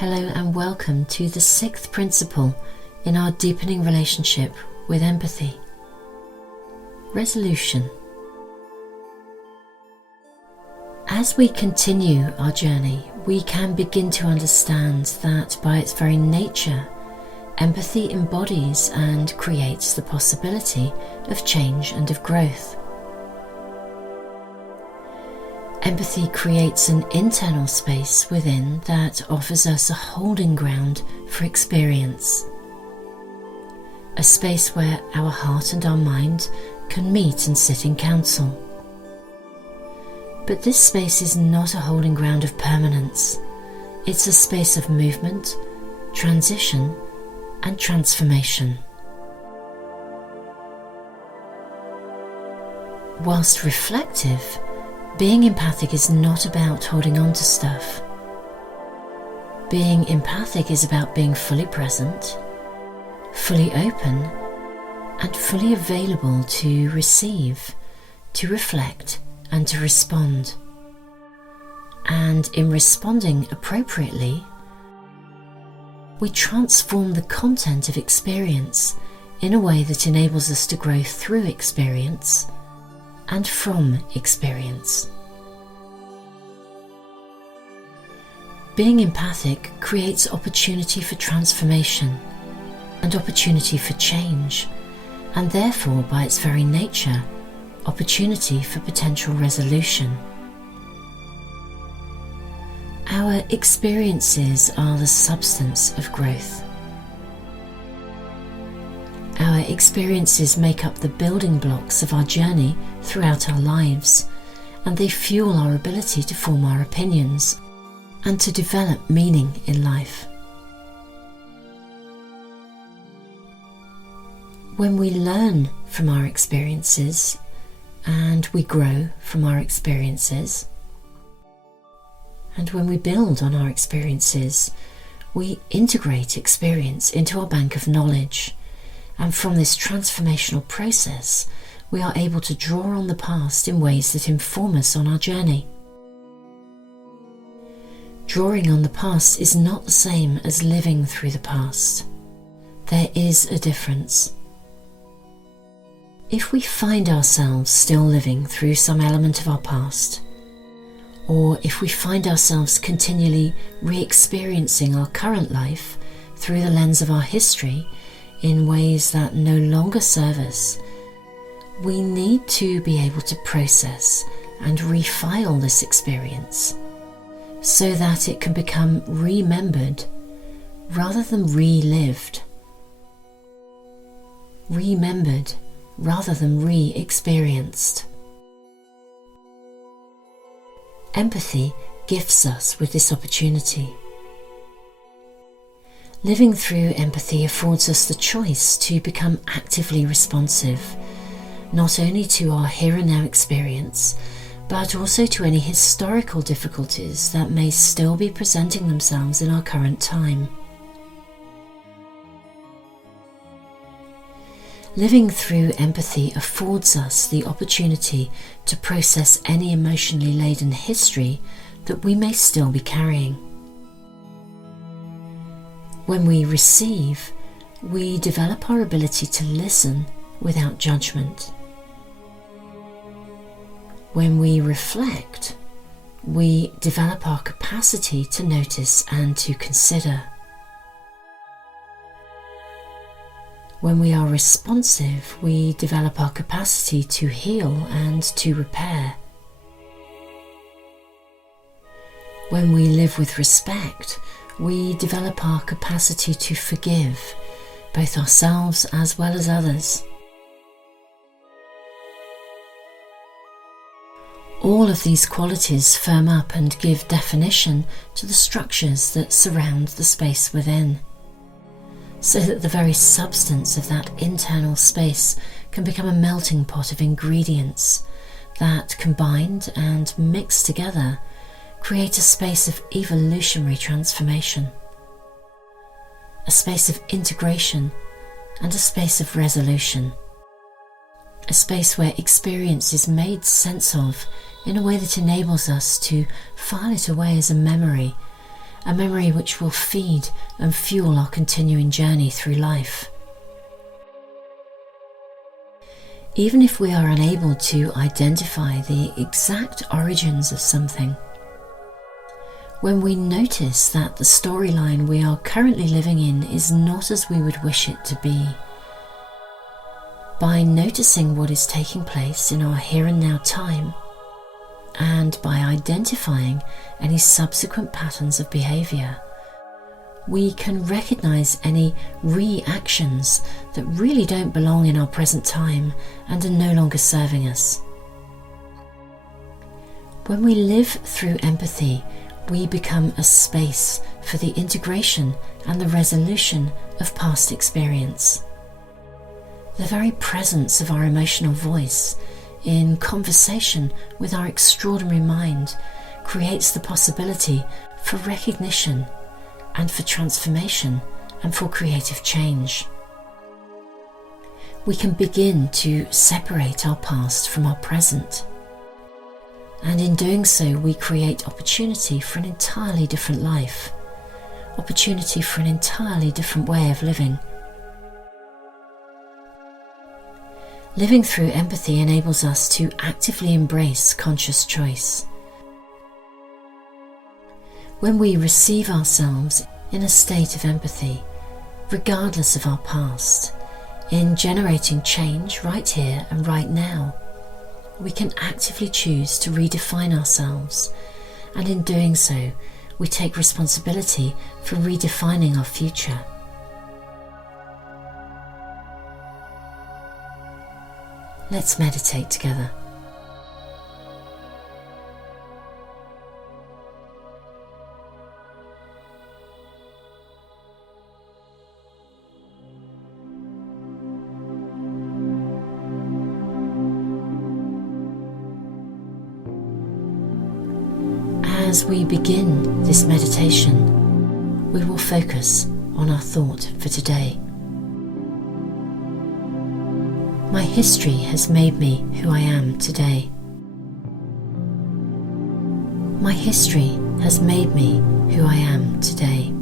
Hello and welcome to the sixth principle in our deepening relationship with empathy. Resolution. As we continue our journey, we can begin to understand that by its very nature, empathy embodies and creates the possibility of change and of growth. Empathy creates an internal space within that offers us a holding ground for experience. A space where our heart and our mind can meet and sit in council. But this space is not a holding ground of permanence. It's a space of movement, transition, and transformation. Whilst reflective, being empathic is not about holding on to stuff. Being empathic is about being fully present, fully open, and fully available to receive, to reflect, and to respond. And in responding appropriately, we transform the content of experience in a way that enables us to grow through experience and from experience. Being empathic creates opportunity for transformation and opportunity for change, and therefore, by its very nature, opportunity for potential resolution. Our experiences are the substance of growth. Our experiences make up the building blocks of our journey throughout our lives, and they fuel our ability to form our opinions and to develop meaning in life. When we learn from our experiences and we grow from our experiences, and when we build on our experiences, we integrate experience into our bank of knowledge. And from this transformational process, we are able to draw on the past in ways that inform us on our journey. Drawing on the past is not the same as living through the past. There is a difference. If we find ourselves still living through some element of our past, or if we find ourselves continually re-experiencing our current life through the lens of our history, in ways that no longer serve us, we need to be able to process and refile this experience so that it can become remembered rather than relived. Remembered rather than re-experienced. Empathy gifts us with this opportunity. Living through empathy affords us the choice to become actively responsive, not only to our here and now experience, but also to any historical difficulties that may still be presenting themselves in our current time. Living through empathy affords us the opportunity to process any emotionally laden history that we may still be carrying. When we receive, we develop our ability to listen without judgment. When we reflect, we develop our capacity to notice and to consider. When we are responsive, we develop our capacity to heal and to repair. When we live with respect, we develop our capacity to forgive, both ourselves as well as others. All of these qualities firm up and give definition to the structures that surround the space within, so that the very substance of that internal space can become a melting pot of ingredients that, combined and mixed together, create a space of evolutionary transformation, a space of integration, and a space of resolution, a space where experience is made sense of in a way that enables us to file it away as a memory a memory which will feed and fuel our continuing journey through life. Even if we are unable to identify the exact origins of something, when we notice that the storyline we are currently living in is not as we would wish it to be, by noticing what is taking place in our here and now time, and by identifying any subsequent patterns of behaviour, we can recognise any reactions that really don't belong in our present time and are no longer serving us. When we live through empathy, we become a space for the integration and the resolution of past experience. The very presence of our emotional voice in conversation with our extraordinary mind creates the possibility for recognition and for transformation and for creative change. We can begin to separate our past from our present, and in doing so we create opportunity for an entirely different life, opportunity for an entirely different way of living. Living through empathy enables us to actively embrace conscious choice. When we receive ourselves in a state of empathy, regardless of our past, in generating change right here and right now, we can actively choose to redefine ourselves, and in doing so, we take responsibility for redefining our future. Let's meditate together. As we begin this meditation, we will focus on our thought for today. My history has made me who I am today. My history has made me who I am today.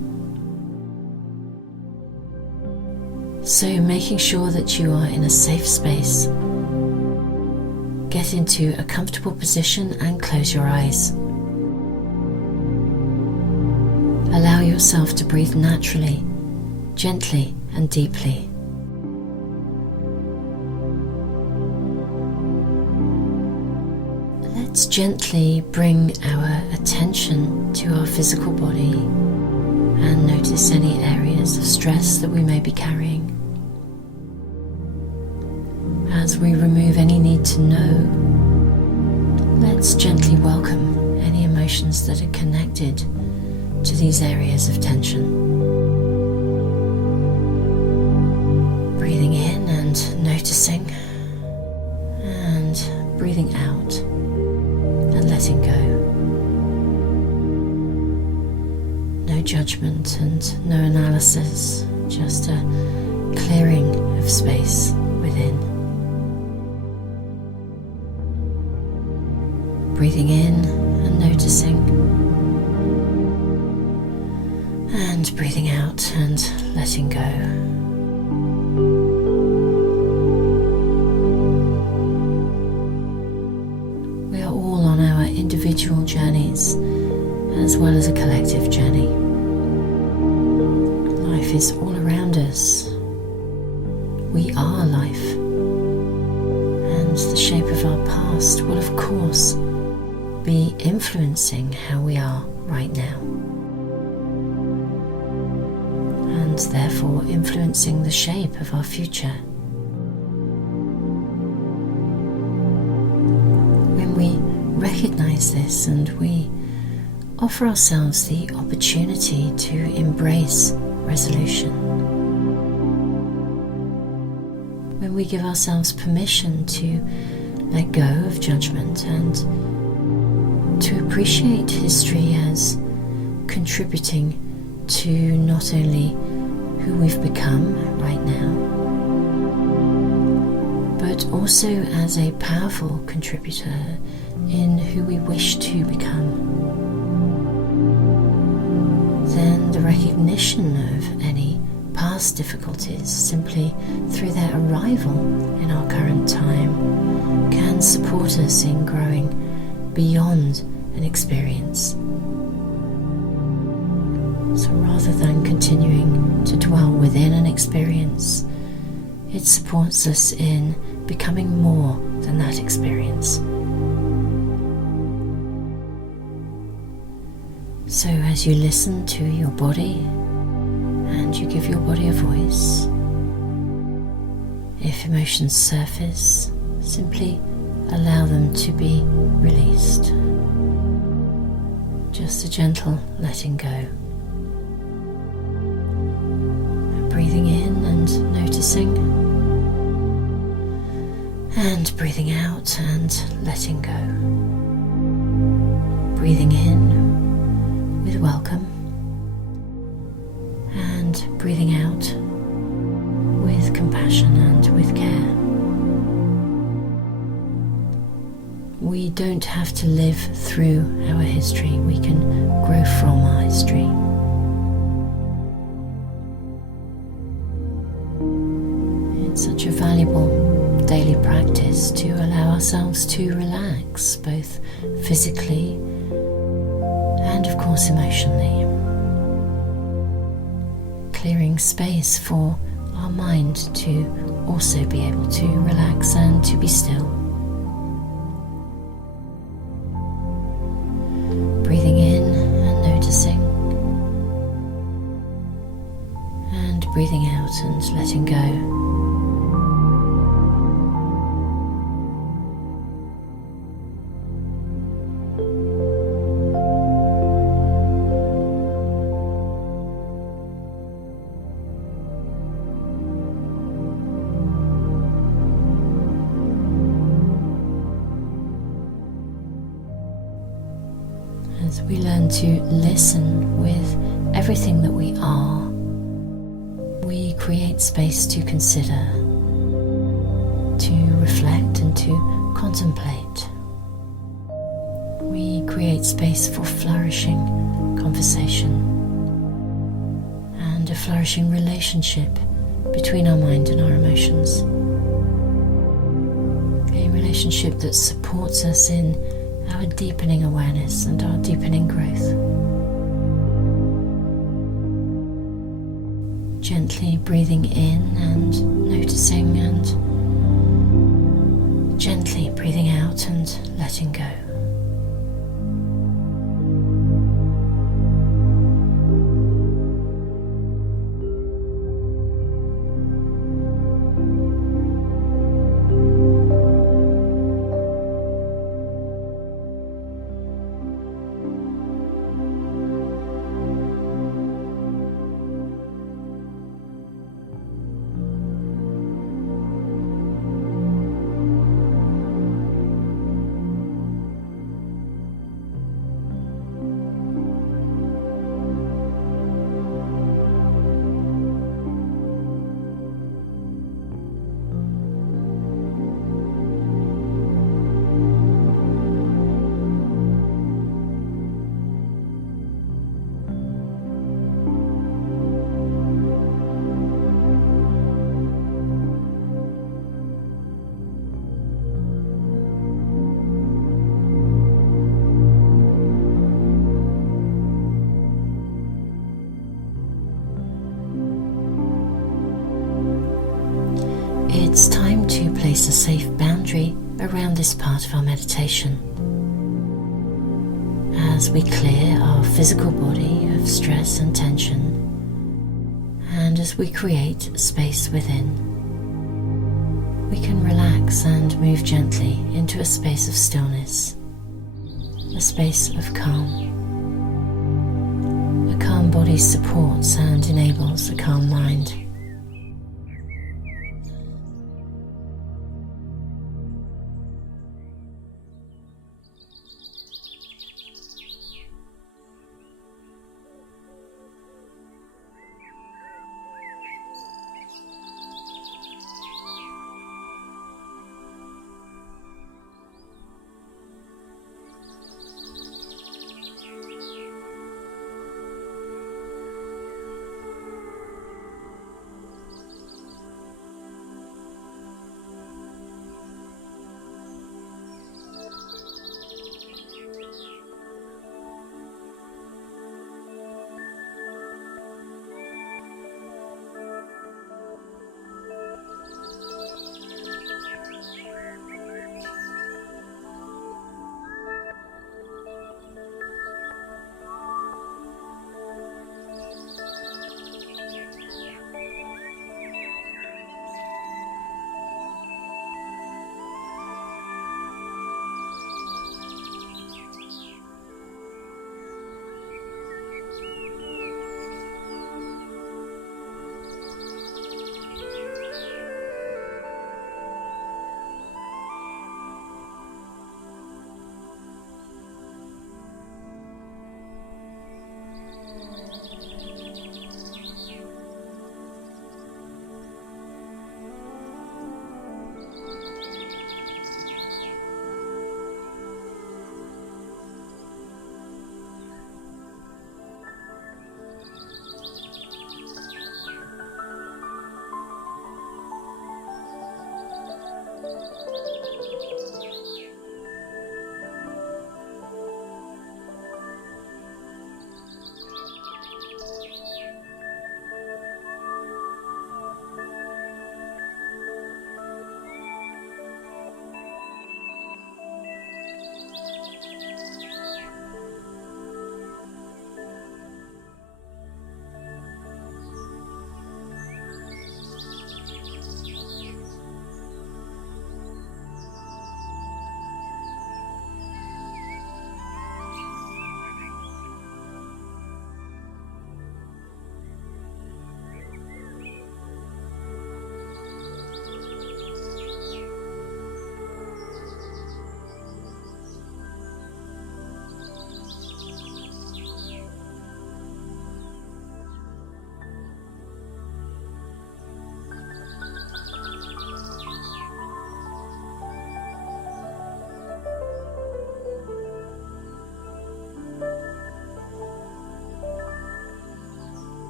So making sure that you are in a safe space, get into a comfortable position and close your eyes. Allow yourself to breathe naturally, gently and deeply. Let's gently bring our attention to our physical body and notice any areas of stress that we may be carrying. As we remove any need to know, let's gently welcome any emotions that are connected to these areas of tension. Breathing in and noticing, and breathing out and letting go. No judgment and no analysis, just a clearing of space within. Breathing in and noticing, and breathing out and letting go. We are all on our individual journeys as well as a collective journey. Life is all around us. We are life. And the shape of our past will of course be influencing how we are right now, and therefore influencing the shape of our future. When we recognize this and we offer ourselves the opportunity to embrace resolution, when we give ourselves permission to let go of judgment and to appreciate history as contributing to not only who we've become right now, but also as a powerful contributor in who we wish to become. then the recognition of any past difficulties simply through their arrival in our current time can support us in growing beyond an experience. So rather than continuing to dwell within an experience, it supports us in becoming more than that experience. So as you listen to your body and you give your body a voice, if emotions surface, simply allow them to be released. Just a gentle letting go. Breathing in and noticing, and breathing out and letting go. Breathing in with welcome, and breathing out with compassion and with care. We don't have to live through our history, we can grow from our history. It's such a valuable daily practice to allow ourselves to relax, both physically and of course emotionally. Clearing space for our mind to also be able to relax and to be still. Breathing in and noticing, and breathing out and letting go. As we learn to listen with everything that we are, we create space to consider, to reflect and to contemplate. We create space for flourishing conversation and a flourishing relationship between our mind and our emotions. A relationship that supports us in our deepening awareness and our deepening growth. Gently breathing in and noticing, and gently breathing out and letting go. It's time to place a safe boundary around this part of our meditation. As we clear our physical body of stress and tension, and as we create space within, we can relax and move gently into a space of stillness, a space of calm. A calm body supports and enables a calm mind.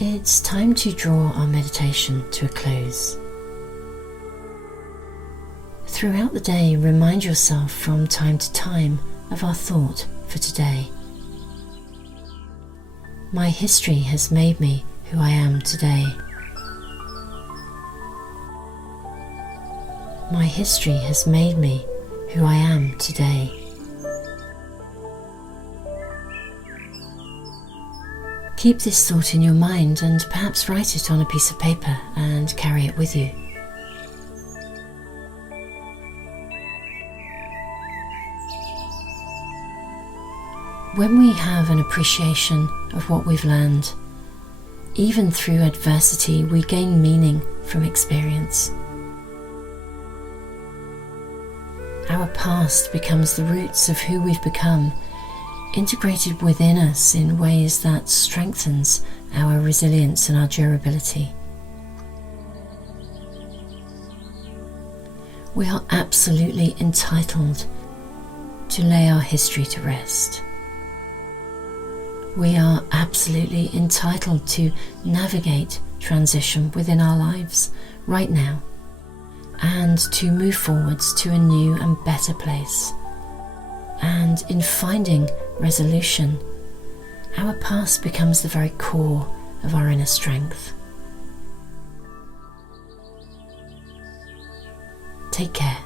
It's time to draw our meditation to a close. Throughout the day, remind yourself from time to time of our thought for today. My history has made me who I am today. My history has made me who I am today. Keep this thought in your mind and perhaps write it on a piece of paper and carry it with you. When we have an appreciation of what we've learned, even through adversity, we gain meaning from experience. Our past becomes the roots of who we've become, integrated within us in ways that strengthens our resilience and our durability. We are absolutely entitled to lay our history to rest. We are absolutely entitled to navigate transition within our lives right now and to move forwards to a new and better place. And in finding resolution, our past becomes the very core of our inner strength. Take care.